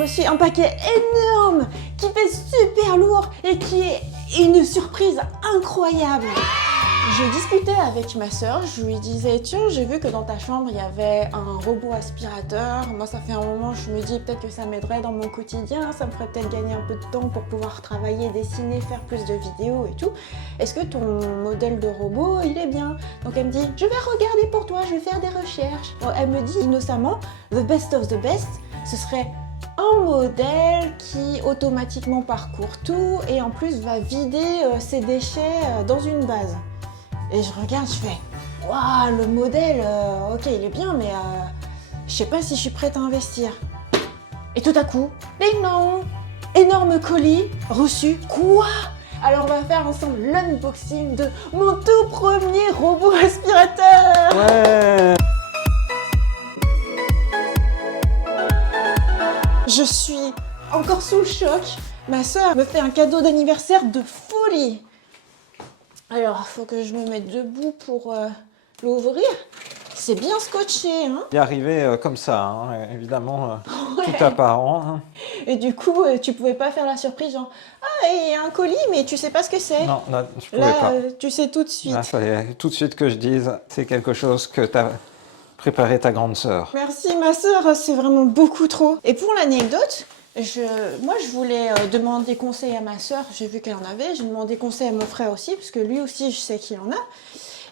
reçu un paquet énorme qui fait super lourd et qui est une surprise incroyable. Je discutais avec ma soeur, je lui disais tiens, j'ai vu que dans ta chambre il y avait un robot aspirateur. Moi ça fait un moment, je me dis peut-être que ça m'aiderait dans mon quotidien, ça me ferait peut-être gagner un peu de temps pour pouvoir travailler, dessiner, faire plus de vidéos et tout. Est-ce que ton modèle de robot il est bien? Donc elle me dit je vais regarder pour toi, je vais faire des recherches. Donc, elle me dit innocemment the best of the best, ce serait un modèle qui automatiquement parcourt tout et en plus va vider ses déchets dans une base. Et je regarde, je fais waouh, le modèle, ok, il est bien, mais je sais pas si je suis prête à investir. Et tout à coup, ding dong, énorme colis reçu. Quoi? Alors on va faire ensemble l'unboxing de mon tout premier robot aspirateur. Ouais. Je suis encore sous le choc. Ma soeur me fait un cadeau d'anniversaire de folie. Alors, il faut que je me mette debout pour l'ouvrir. C'est bien scotché, hein? Il est arrivé comme ça, hein, évidemment, Ouais. tout apparent. Hein. Et du coup, tu pouvais pas faire la surprise, genre ah, il y a un colis, mais tu sais pas ce que c'est. Non, là, je pouvais Là, pas. tu sais tout de suite. Là, fallait tout de suite que je dise, c'est quelque chose que t'as préparé ta grande sœur. Merci ma soeur, c'est vraiment beaucoup trop. Et pour l'anecdote, moi je voulais demander conseil à ma soeur, j'ai vu qu'elle en avait, j'ai demandé conseil à mon frère aussi, parce que lui aussi je sais qu'il en a.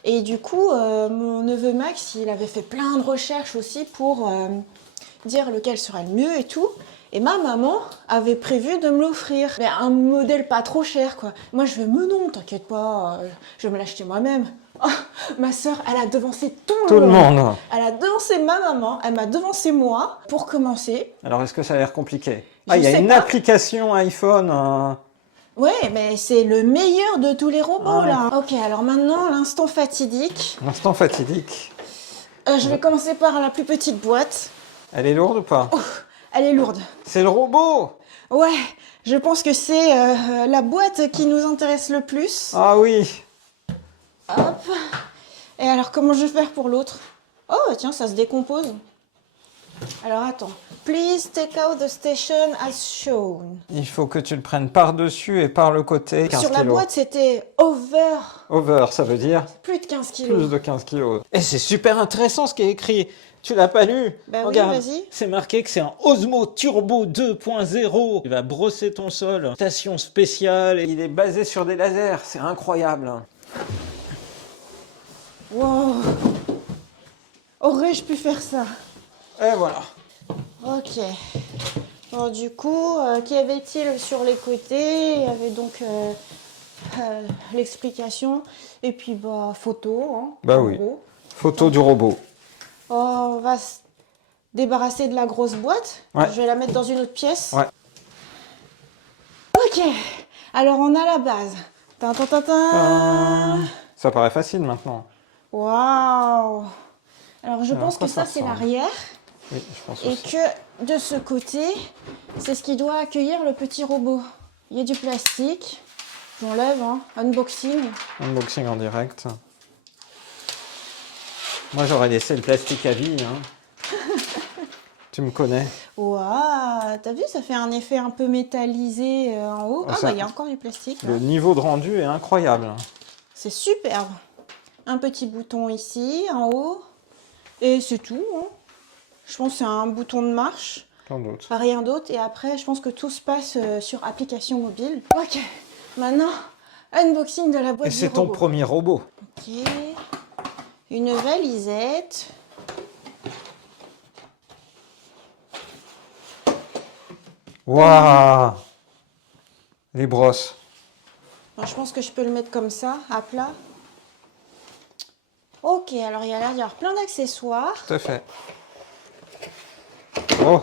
Et du coup, mon neveu Max, il avait fait plein de recherches aussi pour dire lequel serait le mieux et tout. Et ma maman avait prévu de me l'offrir. Mais un modèle pas trop cher, quoi. Moi, je vais, mais non, t'inquiète pas, je vais me l'acheter moi-même. Oh, ma soeur, elle a devancé tout le monde. Elle a devancé ma maman, elle m'a devancé moi. Pour commencer. Alors, est-ce que ça a l'air compliqué? Je Ah, il y a sais une pas. application iPhone. Ouais, mais c'est le meilleur de tous les robots, Ouais. là. Ok, alors maintenant, l'instant fatidique. L'instant fatidique. Je vais commencer par la plus petite boîte. Elle est lourde ou pas? Oh, elle est lourde. C'est le robot! Ouais, je pense que c'est la boîte qui nous intéresse le plus. Ah oui! Hop. Et alors, comment je vais faire pour l'autre? Oh, tiens, ça se décompose. Alors, attends. Please take out the station as shown. Il faut que tu le prennes par-dessus et par le côté. 15 Sur la kilos. boîte, c'était over. Over, ça veut dire Plus de 15 kilos. plus de 15 kilos. Et c'est super intéressant ce qui est écrit. Tu l'as pas lu? Bah oui, Regarde, vas-y. c'est marqué que c'est un Osmo Turbo 2.0. Il va brosser ton sol. Station spéciale. Il est basé sur des lasers. C'est incroyable. Wow. Aurais-je pu faire ça? Et voilà. Ok. Bon, du coup, qu'y avait-il sur les côtés? Il y avait donc l'explication. Et puis, bah, photo. Hein, Bah en oui. gros. Photo du robot. Oh, on va se débarrasser de la grosse boîte. Ouais. Je vais la mettre dans une autre pièce. Ouais. Ok. Alors, on a la base. Tin, tin, tin, tin. Ça paraît facile maintenant. Waouh. Alors, je pense quoi que ça, ça c'est ressemble? l'arrière. Oui, je pense Et aussi. que de ce côté, c'est ce qui doit accueillir le petit robot. Il y a du plastique. J'enlève, hein. Unboxing. Unboxing en direct. Moi, j'aurais laissé le plastique à vie. Hein. Tu me connais. Waouh. T'as vu, ça fait un effet un peu métallisé en haut. Oh, Ah, ça- bah, il y a encore du plastique. Là. Le niveau de rendu est incroyable. C'est superbe. Un petit bouton ici, en haut. Et c'est tout. Hein. Je pense que c'est un bouton de marche. Plein d'autres. Rien d'autre. Et après, je pense que tout se passe sur application mobile. Ok. Maintenant, unboxing de la boîte Et du c'est ton robot. premier robot. Ok. Une valisette. Waouh! Les brosses. Alors, je pense que je peux le mettre comme ça, à plat. Ok, alors il y a l'air d'y avoir plein d'accessoires. Tout à fait. Oh,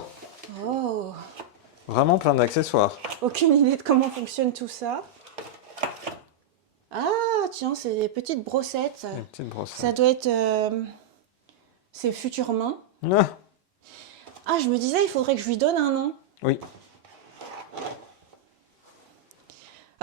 Oh, vraiment plein d'accessoires. aucune idée de comment fonctionne tout ça. Ah, tiens, c'est des petites brossettes. Les petites brosses. Ça doit être... c'est future main. Ah, Ah, je me disais, il faudrait que je lui donne un nom. oui.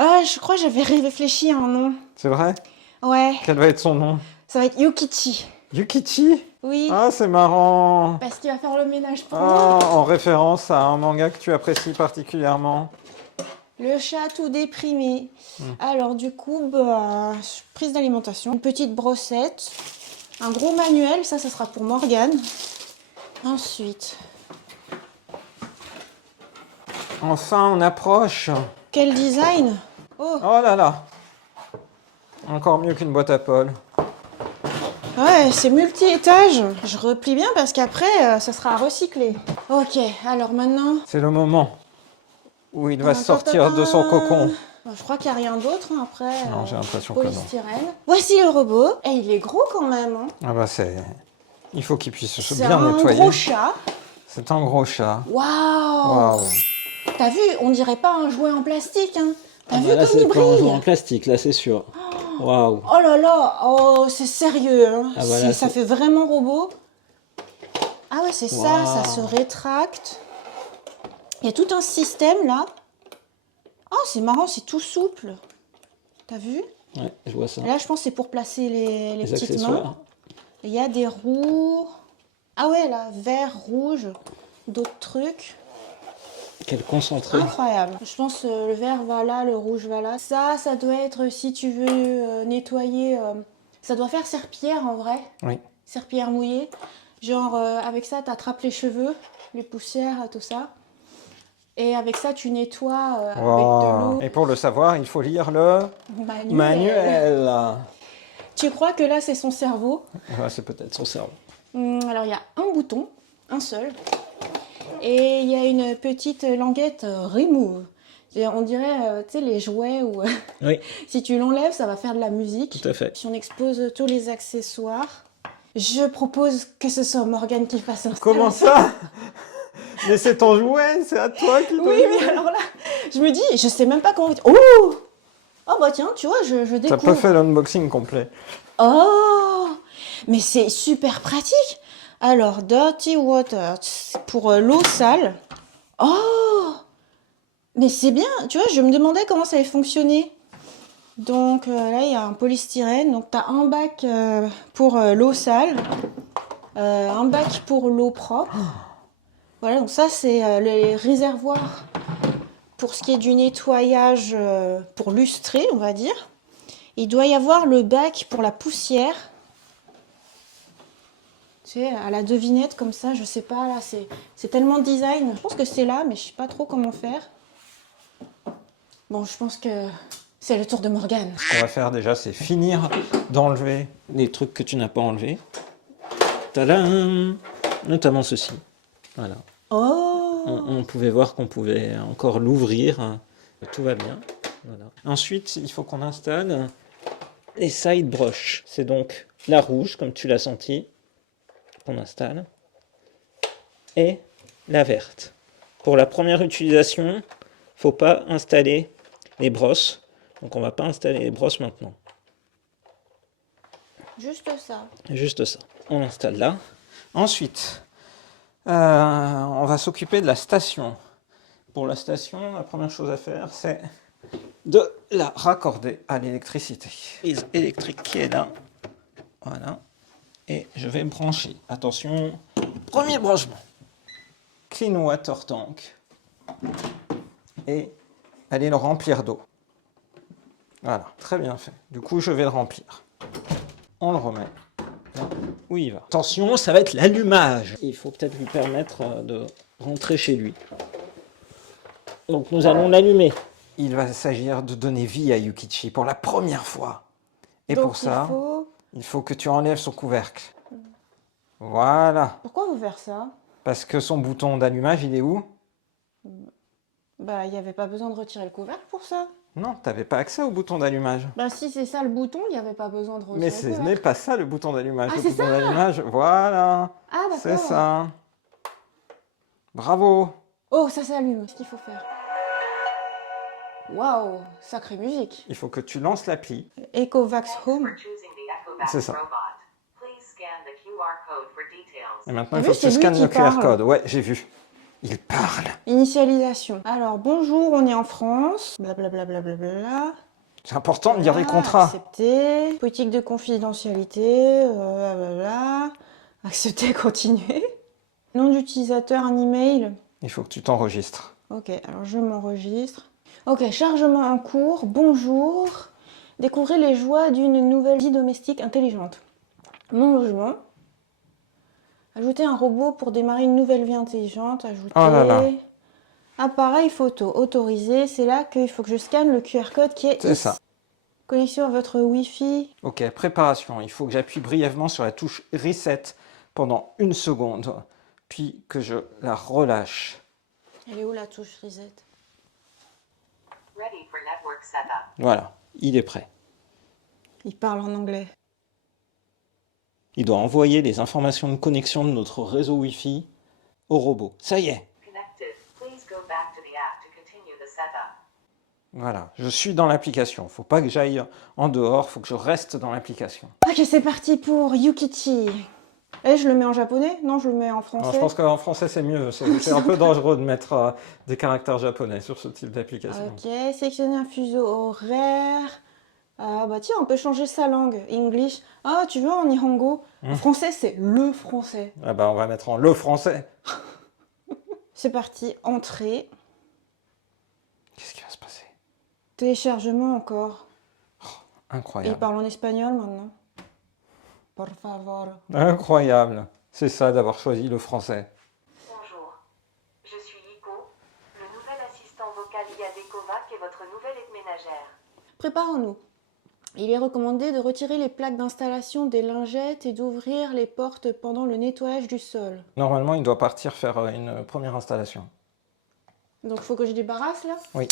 Ah, je crois que j'avais réfléchi à un nom. C'est vrai? Ouais, Quel va être son nom? ça va être Yukichi. Yukichi? Oui, Ah, c'est marrant. parce qu'il va faire le ménage pour Ah, moi. en référence à un manga que tu apprécies particulièrement. Le chat tout déprimé. Alors du coup, bah, prise d'alimentation, une petite brossette, un gros manuel, ça sera pour Morgane. Ensuite, Enfin, on approche. quel design? Oh, Oh là là. Encore mieux qu'une boîte à Paul. ouais, c'est multi-étage. Je replie bien parce qu'après, ça sera à recycler. Ok, alors maintenant... C'est le moment où il va sortir de son cocon. Bon, je crois qu'il n'y a rien d'autre hein, après. Non, j'ai l'impression que non. polystyrène. Voici le robot. Et il est gros quand même. Hein. Ah bah c'est... Il faut qu'il puisse C'est bien un nettoyer. gros chat. C'est un gros chat. Waouh! Waouh. T'as vu, on dirait pas un jouet en plastique. Hein. T'as vu Là, comme il c'est pas un jouet brille? en plastique, là, c'est sûr. Waouh. Oh là là, oh c'est sérieux. Hein. Ah, voilà, Ça fait vraiment robot. Ah ouais, c'est ça, ça se rétracte. Il y a tout un système là. Oh, c'est marrant, c'est tout souple. T'as vu? Ouais, je vois ça. Là, je pense que c'est pour placer les petites accessoires. mains. Il y a des roues. Ah ouais, là, vert, rouge, d'autres trucs. Quel concentré. Incroyable. Je pense le vert va là, le rouge va là. Ça doit être, si tu veux nettoyer, ça doit faire serpillière en vrai. Oui. Serpillière mouillée. Genre, avec ça, t'attrapes les cheveux, les poussières, tout ça. Et avec ça, tu nettoies avec de l'eau. Et pour le savoir, il faut lire le manuel. Tu crois que là, c'est son cerveau? Ouais, c'est peut-être son cerveau. Alors, il y a un bouton, un seul. Et il y a une petite languette remove. On dirait, tu sais, les jouets où Oui, si tu l'enlèves, ça va faire de la musique. tout à fait. Si on expose tous les accessoires, je propose que ce soit Morgane qui fasse un Comment ça? Mais c'est ton jouet, c'est à toi qu'il doit Oui, jouer. mais alors là, je me dis, je sais même pas comment... Oh! Oh bah tiens, tu vois, je T'as découvre. pas fait l'unboxing complet. Oh! Mais c'est super pratique. Alors, Dirty Water, c'est pour l'eau sale. Oh! Mais c'est bien, tu vois, je me demandais comment ça allait fonctionner. Donc là, il y a un polystyrène. Donc, tu as un bac pour l'eau sale, un bac pour l'eau propre. Voilà, donc ça, c'est les réservoirs pour ce qui est du nettoyage pour lustrer, on va dire. Il doit y avoir le bac pour la poussière. Tu sais, à la devinette comme ça, je sais pas, là, c'est tellement design. Je pense que c'est là, mais je sais pas trop comment faire. Bon, je pense que c'est le tour de Morgane. Ce qu'on va faire déjà, c'est finir d'enlever les trucs que tu n'as pas enlevés. Tadam! Notamment ceci. Voilà. Oh! On pouvait voir qu'on pouvait encore l'ouvrir. Tout va bien. Voilà. Ensuite, il faut qu'on installe les side brush. C'est donc la rouge, comme tu l'as senti, qu'on installe. Et la verte. Pour la première utilisation, il ne faut pas installer les brosses. Donc on ne va pas installer les brosses maintenant. Juste ça. Juste ça. On l'installe là. Ensuite, on va s'occuper de la station. Pour la station, la première chose à faire, c'est de la raccorder à l'électricité. Prise électrique qui est là. Voilà. Et je vais brancher. Attention, premier branchement. Clean water tank. Et aller le remplir d'eau. Voilà, très bien fait. Du coup, je vais le remplir. On le remet là où il va. Attention, ça va être l'allumage. Il faut peut-être lui permettre de rentrer chez lui. Donc nous allons l'allumer. Il va s'agir de donner vie à Yukichi pour la première fois. Et Donc, pour ça, il faut que tu enlèves son couvercle. Voilà. Pourquoi vous faire ça? Parce que son bouton d'allumage, il est où? Bah, il n'y avait pas besoin de retirer le couvercle pour ça. Non, tu n'avais pas accès au bouton d'allumage. Bah, si c'est ça le bouton, il n'y avait pas besoin de retirer Mais le ce couvercle. n'est pas ça le bouton d'allumage. Ah, Le c'est bouton ça d'allumage, voilà. Ah, d'accord. C'est ça. Bravo. Oh, ça s'allume. Qu'est-ce qu'il faut faire? Waouh, sacrée musique. Il faut que tu lances l'appli. Ecovacs Home. C'est ça. Et maintenant, T'as il vu, faut que c'est tu lui scannes qui le QR parle. code. Ouais, j'ai vu. Il parle. Initialisation. Alors, bonjour, on est en France. Blablabla. C'est important de lire les Voilà, contrats. accepté. Politique de confidentialité. Blablabla. Accepter, continuer. Nom d'utilisateur, un email. Il faut que tu t'enregistres. Ok, alors je m'enregistre. Ok, chargement en cours. Bonjour. Découvrez les joies d'une nouvelle vie domestique intelligente. Mon logement. Ajouter un robot pour démarrer une nouvelle vie intelligente. Ajouter. Oh là là. Appareil photo. Autorisé. C'est là qu'il faut que je scanne le QR code qui est C'est ici. ça. Connexion à votre Wi-Fi. Ok, préparation. Il faut que j'appuie brièvement sur la touche Reset pendant 1 seconde, puis que je la relâche. Elle est où la touche reset? Ready for network setup. Voilà, il est prêt. Il parle en anglais. Il doit envoyer les informations de connexion de notre réseau Wi-Fi au robot. Ça y est. Connected. Please go back to the app to continue the setup. Voilà, je suis dans l'application. Faut pas que j'aille en dehors, faut que je reste dans l'application. Ok, c'est parti pour Yukichi. Et je le mets en japonais? Non, je le mets en français. Alors, je pense qu'en français c'est mieux. C'est un peu dangereux de mettre des caractères japonais sur ce type d'application. Ok, sélectionner un fuseau horaire. Ah bah tiens, on peut changer sa langue. English. Ah, tu veux en Nihongo? En français, c'est le français. Ah bah on va mettre en le français. C'est parti, entrée. Qu'est-ce qui va se passer? Téléchargement encore. Et il Incroyable. parle en espagnol maintenant. Por favor. Incroyable. C'est ça d'avoir choisi le français. Bonjour. Je suis Iko, le nouvel assistant vocal IA d'Ecovac et votre nouvelle aide ménagère. Préparons-nous. Il est recommandé de retirer les plaques d'installation des lingettes et d'ouvrir les portes pendant le nettoyage du sol. Normalement, il doit partir faire une première installation. Donc il faut que je débarrasse là? Oui.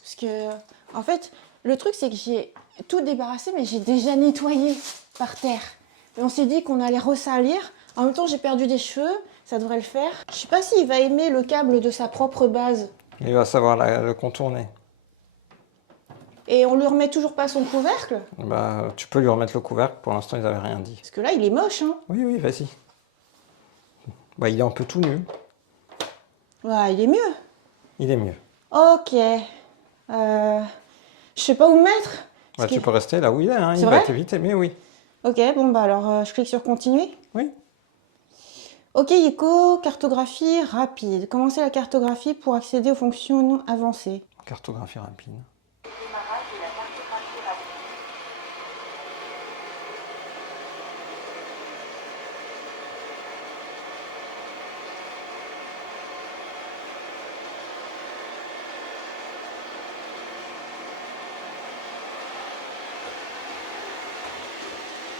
Parce que, en fait, le truc c'est que j'ai tout débarrassé, mais j'ai déjà nettoyé par terre. Et on s'est dit qu'on allait ressalir. En même temps, j'ai perdu des cheveux, ça devrait le faire. Je sais pas s'il va aimer le câble de sa propre base. Il va savoir le contourner. Et on lui remet toujours pas son couvercle. Bah, tu peux lui remettre le couvercle. Pour l'instant, ils n'avaient rien dit. Parce que là, il est moche, hein. Oui, oui, vas-y. Bah, il est un peu tout nu. Ouais, il est mieux. Il est mieux. Ok. Je sais pas où me mettre. Bah, Parce tu que- peux rester là où il est, hein. C'est Il va vrai t'éviter, mais oui. Ok, bon bah alors je clique sur continuer. Oui. Ok, Iko, cartographie rapide. Commencez la cartographie pour accéder aux fonctions avancées. Cartographie rapide. Démarrage de la cartographie rapide.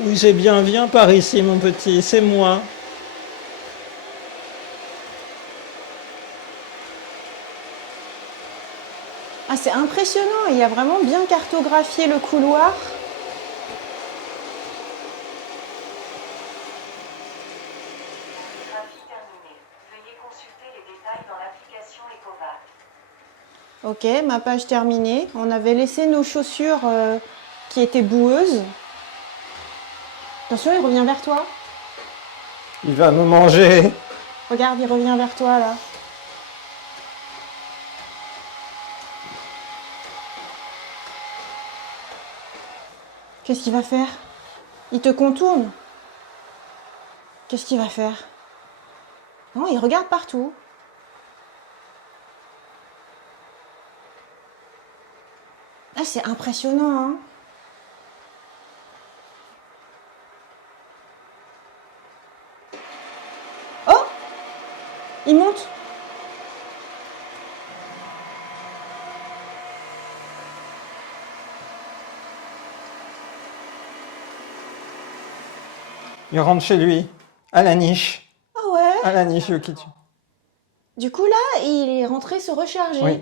Oui, c'est bien. Viens par ici, mon petit. C'est moi. Ah, c'est impressionnant, il a vraiment bien cartographié le couloir. Cartographie terminée. Veuillez consulter les détails dans l'application Ecovac. Ok, ma page terminée. On avait laissé nos chaussures qui étaient boueuses. Attention, il revient vers toi. Il va me manger. Regarde, il revient vers toi là. Qu'est-ce qu'il va faire? Il te contourne. Qu'est-ce qu'il va faire? Non, il regarde partout. Ah, c'est impressionnant, hein? Oh! Il monte. Il rentre chez lui. À la niche. Ah ouais? À la niche, Yukichi. Du coup, là, il est rentré se recharger. Oui.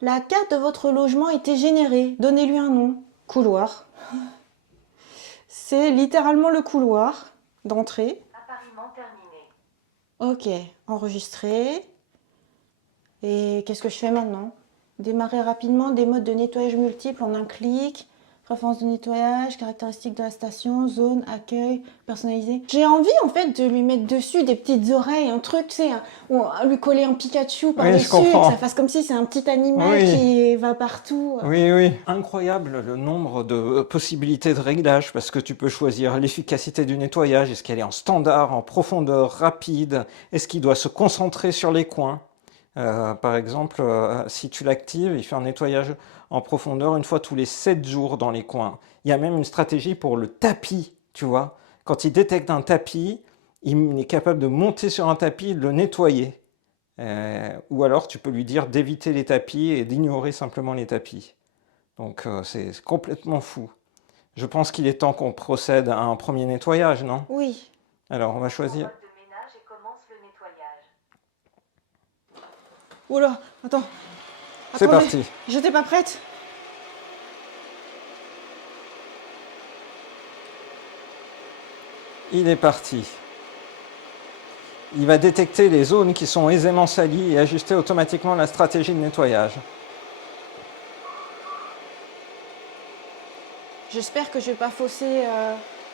La carte de votre logement a été générée. Donnez-lui un nom. Couloir. C'est littéralement le couloir d'entrée. Appariement terminé. Ok, enregistrer. Et qu'est-ce que je fais maintenant? Démarrer rapidement des modes de nettoyage multiples en un clic. préférence de nettoyage, caractéristiques de la station, zone, accueil, personnalisé. J'ai envie en fait de lui mettre dessus des petites oreilles, un truc, tu sais, ou lui coller un Pikachu Oui, je par-dessus, et comprends. que ça fasse comme si c'est un petit animal Oui. qui va partout. Oui, oui. Incroyable le nombre de possibilités de réglage parce que tu peux choisir l'efficacité du nettoyage. Est-ce qu'elle est en standard, en profondeur, rapide? Est-ce qu'il doit se concentrer sur les coins? Par exemple, si tu l'actives, il fait un nettoyage en profondeur une fois tous les 7 jours dans les coins. Il y a même une stratégie pour le tapis, tu vois. Quand il détecte un tapis, il est capable de monter sur un tapis et de le nettoyer. Ou alors tu peux lui dire d'éviter les tapis et d'ignorer simplement les tapis. Donc c'est complètement fou. Je pense qu'il est temps qu'on procède à un premier nettoyage, non? Oui. Alors on va En choisir. mode de ménage et commence le nettoyage. Oula, attends. C'est Attendez, parti. j'étais pas prête. Il est parti. Il va détecter les zones qui sont aisément salies et ajuster automatiquement la stratégie de nettoyage. J'espère que je vais pas fausser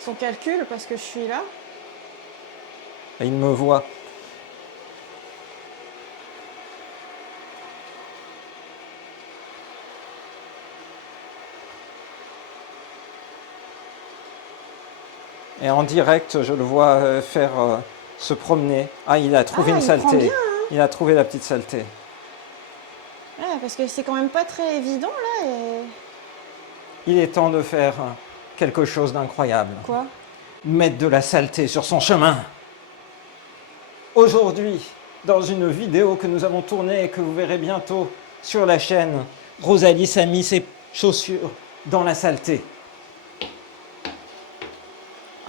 son calcul parce que je suis là. Et il me voit. Et en direct, je le vois faire se promener. Ah, il a trouvé Ah, une il prend bien, saleté. hein. Il a trouvé la petite saleté. Ouais, parce que c'est quand même pas très évident là. Et... Il est temps de faire quelque chose d'incroyable. Quoi? Mettre de la saleté sur son chemin. Aujourd'hui, dans une vidéo que nous avons tournée et que vous verrez bientôt sur la chaîne, Rosalie a mis ses chaussures dans la saleté.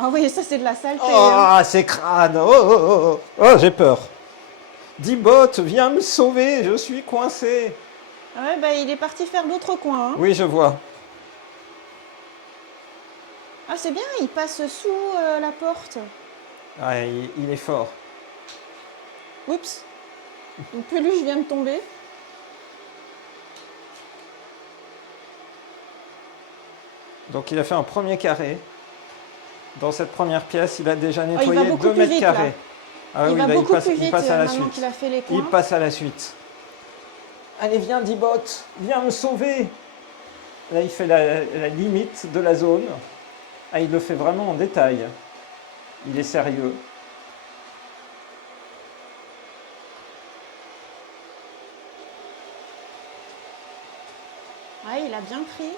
Ah oui, ça c'est de la saleté. Hein. Oh, c'est crade. Oh, oh, oh, oh. Oh, j'ai peur. Dibot, viens me sauver, je suis coincé. Ah ouais, bah il est parti faire d'autres coins. Hein. Oui, je vois. Ah c'est bien, il passe sous la porte. Ah, il est fort. Oups. Une peluche vient de tomber. Donc il a fait un premier carré. Dans cette première pièce, il a déjà il nettoyé va beaucoup 2 plus mètres vite, carrés. là. Ah il oui, va là, beaucoup passe, plus il vite passe à la maintenant suite. qu'il a fait les coins. Il passe à la suite. Allez, viens, Dibot, viens me sauver. Là, il fait la limite de la zone. Ah, il le fait vraiment en détail. Il est sérieux. Ah, il a bien pris.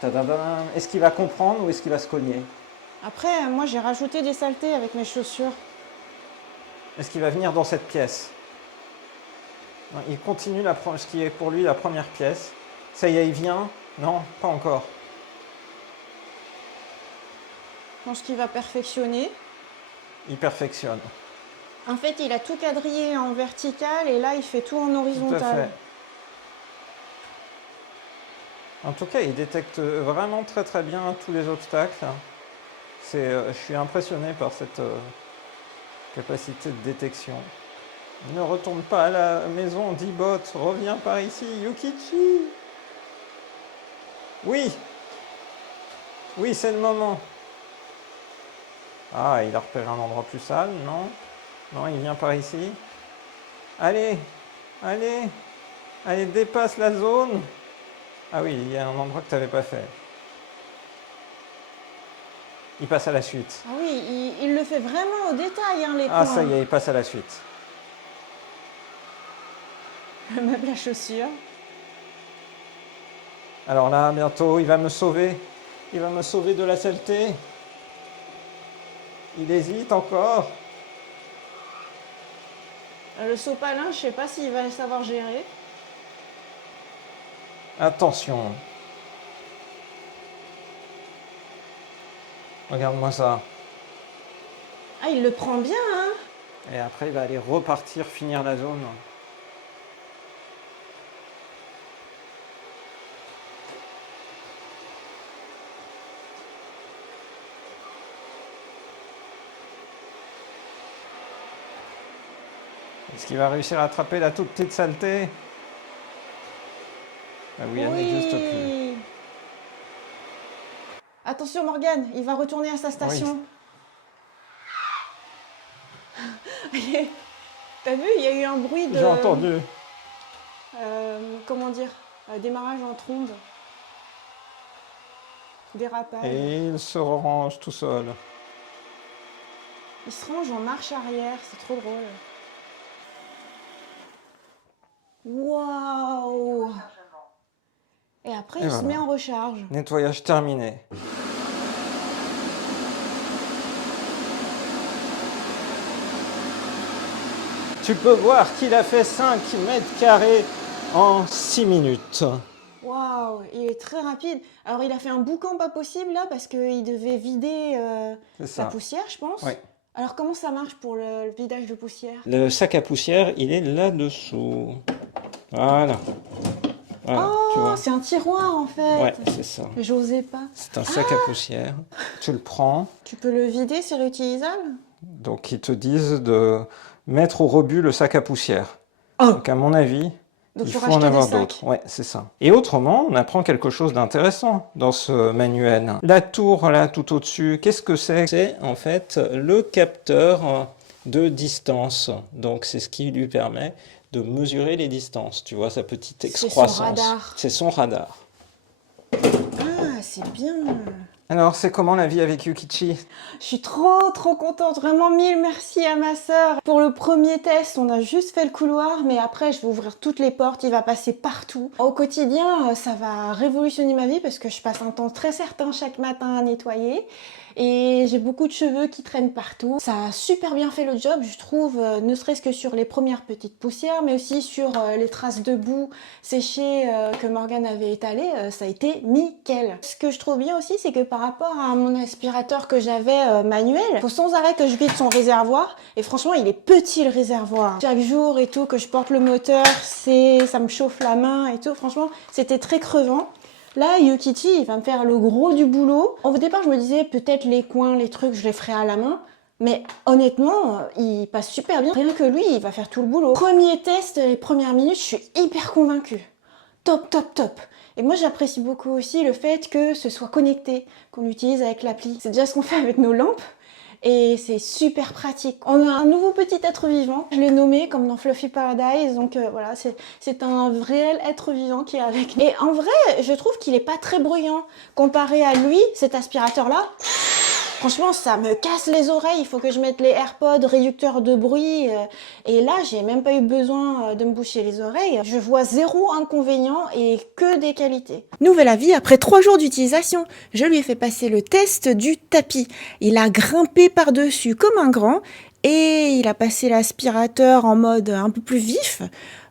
Tadadam. Est-ce qu'il va comprendre ou est-ce qu'il va se cogner? Après, moi j'ai rajouté des saletés avec mes chaussures. Est-ce qu'il va venir dans cette pièce? Non, il continue ce qui est pour lui la première pièce. Ça y est, il vient? Non, pas encore. Je pense qu'il va perfectionner. Il perfectionne. En fait, il a tout quadrillé en vertical et là, il fait tout en Tout à horizontal. fait. En tout cas, il détecte vraiment très très bien tous les obstacles. Je suis impressionné par cette capacité de détection. Ne retourne pas à la maison, Dibot, reviens par ici, Yukichi. Oui, oui, c'est le moment. Ah, il a repéré un endroit plus sale, non? Non, il vient par ici. Allez, allez, allez, dépasse la zone. Ah oui, il y a un endroit que tu n'avais pas fait. Il passe à la suite. Ah oui, il le fait vraiment au détail, hein, les Ah, coins. ça y est, il passe à la suite. Le meuble à chaussures. Alors là, bientôt, il va me sauver. Il va me sauver de la saleté. Il hésite encore. Le sopalin, je sais pas s'il va savoir gérer. Attention. Regarde-moi ça. Ah, il le prend bien, hein. Et après, il va aller repartir, finir la zone. Est-ce qu'il va réussir à attraper la toute petite saleté? Ah oui, elle n'existe plus. Attention Morgane, il va retourner à sa station. Oui. T'as vu, il y a eu un bruit de... J'ai entendu. Comment dire, démarrage en trombe. Dérapage. Et il se range tout seul. Il se range en marche arrière, c'est trop drôle. Waouh! Et après, il se met en recharge. Nettoyage terminé. Tu peux voir qu'il a fait 5 mètres carrés en 6 minutes. Waouh, il est très rapide. Alors, il a fait un boucan pas possible là parce qu'il devait vider la poussière, je pense. Oui. Alors, comment ça marche pour le vidage de poussière? Le sac à poussière, il est là-dessous. Voilà. Voilà, tu Oh, vois. c'est un tiroir en fait. Ouais, c'est ça. J'osais pas. C'est un sac à poussière. Tu le prends. Tu peux le vider, c'est réutilisable? Donc, ils te disent de mettre au rebut le sac à poussière. Oh. Donc, à mon avis, Donc, il faut faut en racheter avoir des sacs. d'autres. Ouais, c'est ça. Et autrement, on apprend quelque chose d'intéressant dans ce manuel. La tour, là, tout au-dessus, qu'est-ce que c'est? C'est en fait le capteur de distance. Donc, c'est ce qui lui permet de mesurer les distances. Tu vois, sa petite excroissance. C'est son radar. C'est son radar. Ah, c'est bien. Alors, c'est comment la vie avec Yukichi? Je suis trop contente. Vraiment, mille merci à ma sœur. Pour le premier test, on a juste fait le couloir, mais après, je vais ouvrir toutes les portes. Il va passer partout. Au quotidien, ça va révolutionner ma vie parce que je passe un temps très certain chaque matin à nettoyer. Et j'ai beaucoup de cheveux qui traînent partout. Ça a super bien fait le job, je trouve, ne serait-ce que sur les premières petites poussières, mais aussi sur les traces de boue séchées que Morgane avait étalées, ça a été nickel. Ce que je trouve bien aussi, c'est que par rapport à mon aspirateur que j'avais manuel, il faut sans arrêt que je vide son réservoir, et franchement, il est petit le réservoir. Chaque jour et tout, que je porte le moteur, ça me chauffe la main et tout, franchement, c'était très crevant. Là, Yukichi, il va me faire le gros du boulot. Au départ, je me disais peut-être les coins, les trucs, je les ferai à la main. Mais honnêtement, il passe super bien. Rien que lui, il va faire tout le boulot. Premier test, les premières minutes, je suis hyper convaincue. Top. Et moi, j'apprécie beaucoup aussi le fait que ce soit connecté, qu'on utilise avec l'appli. C'est déjà ce qu'on fait avec nos lampes. Et c'est super pratique. On a un nouveau petit être vivant, je l'ai nommé comme dans Fluffy Paradise, donc voilà, c'est un réel être vivant qui est avec nous. Et en vrai, je trouve qu'il est pas très bruyant. Comparé à lui, cet aspirateur-là, franchement, ça me casse les oreilles, il faut que je mette les AirPods, réducteurs de bruit, et là, j'ai même pas eu besoin de me boucher les oreilles. Je vois zéro inconvénient et que des qualités. Nouvel avis après 3 jours d'utilisation. Je lui ai fait passer le test du tapis. Il a grimpé par-dessus comme un grand et il a passé l'aspirateur en mode un peu plus vif,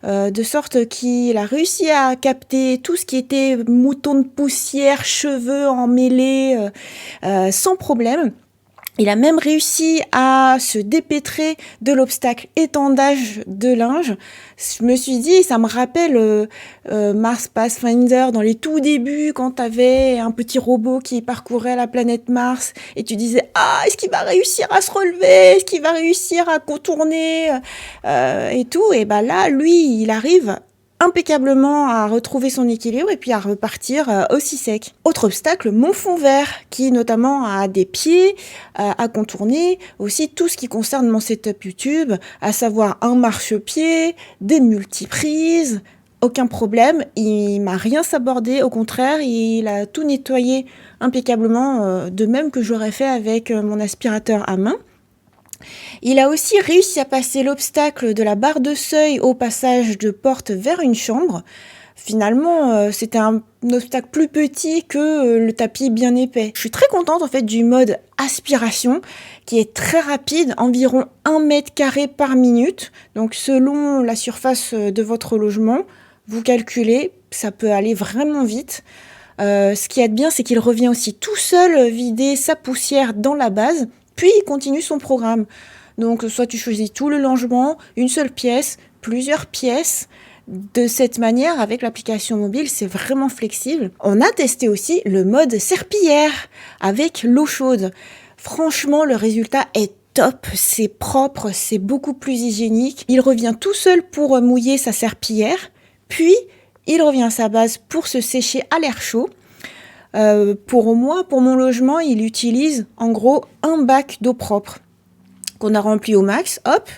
de sorte qu'il a réussi à capter tout ce qui était moutons de poussière, cheveux emmêlés, sans problème. Il a même réussi à se dépêtrer de l'obstacle étendage de linge. Je me suis dit, ça me rappelle Mars Pathfinder dans les tout débuts, quand tu avais un petit robot qui parcourait la planète Mars et tu disais, ah, est-ce qu'il va réussir à se relever? Est-ce qu'il va réussir à contourner et tout? Et ben là, lui, il arrive impeccablement à retrouver son équilibre et puis à repartir aussi sec. Autre obstacle, mon fond vert, qui notamment a des pieds à contourner, aussi tout ce qui concerne mon setup YouTube, à savoir un marchepied, des multiprises, aucun problème, il m'a rien sabordé, au contraire, il a tout nettoyé impeccablement, de même que j'aurais fait avec mon aspirateur à main. Il a aussi réussi à passer l'obstacle de la barre de seuil au passage de porte vers une chambre. Finalement, c'était un obstacle plus petit que le tapis bien épais. Je suis très contente en fait du mode aspiration qui est très rapide, environ 1 mètre carré par minute. Donc selon la surface de votre logement, vous calculez, ça peut aller vraiment vite. Ce qui est bien, c'est qu'il revient aussi tout seul vider sa poussière dans la base. Puis il continue son programme. Donc soit tu choisis tout le logement, une seule pièce, plusieurs pièces. De cette manière, avec l'application mobile, c'est vraiment flexible. On a testé aussi le mode serpillière avec l'eau chaude. Franchement, le résultat est top, c'est propre, c'est beaucoup plus hygiénique. Il revient tout seul pour mouiller sa serpillière, puis il revient à sa base pour se sécher à l'air chaud. Pour moi, pour mon logement, il utilise en gros un bac d'eau propre qu'on a rempli au max, hop.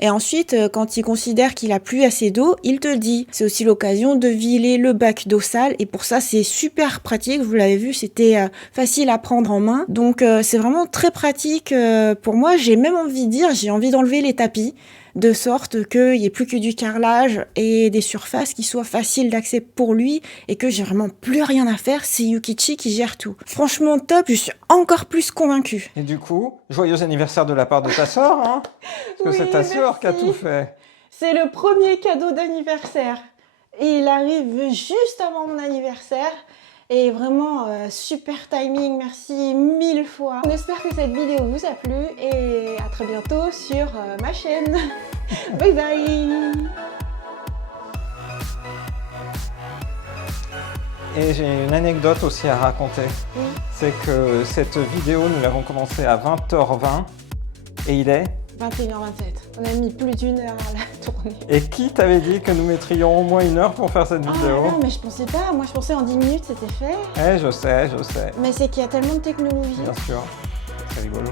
Et ensuite, quand il considère qu'il a plus assez d'eau, il te le dit. C'est aussi l'occasion de vider le bac d'eau sale. Et pour ça, c'est super pratique. Vous l'avez vu, c'était facile à prendre en main. Donc, c'est vraiment très pratique. Pour moi, j'ai même envie de dire, j'ai envie d'enlever les tapis, de sorte qu'il n'y ait plus que du carrelage et des surfaces qui soient faciles d'accès pour lui et que j'ai vraiment plus rien à faire. C'est Yukichi qui gère tout. Franchement, top. Je suis encore plus convaincue. Et du coup, joyeux anniversaire de la part de ta sœur, hein? Parce que Oui, c'est ta sœur qui a merci. tout fait. C'est le premier cadeau d'anniversaire. Et il arrive juste avant mon anniversaire. Et vraiment, super timing, merci 1000 fois. On espère que cette vidéo vous a plu et à très bientôt sur ma chaîne. Bye bye. Et j'ai une anecdote aussi à raconter. Oui. C'est que cette vidéo, nous l'avons commencée à 20h20 et il est... 21h27. On a mis plus d'1 heure à la tournée. Et qui t'avait dit que nous mettrions au moins 1 heure pour faire cette Ah vidéo? non, mais je pensais pas. Moi, je pensais en 10 minutes, c'était fait. Eh, je sais. Mais c'est qu'il y a tellement de technologie. Bien sûr. C'est rigolo.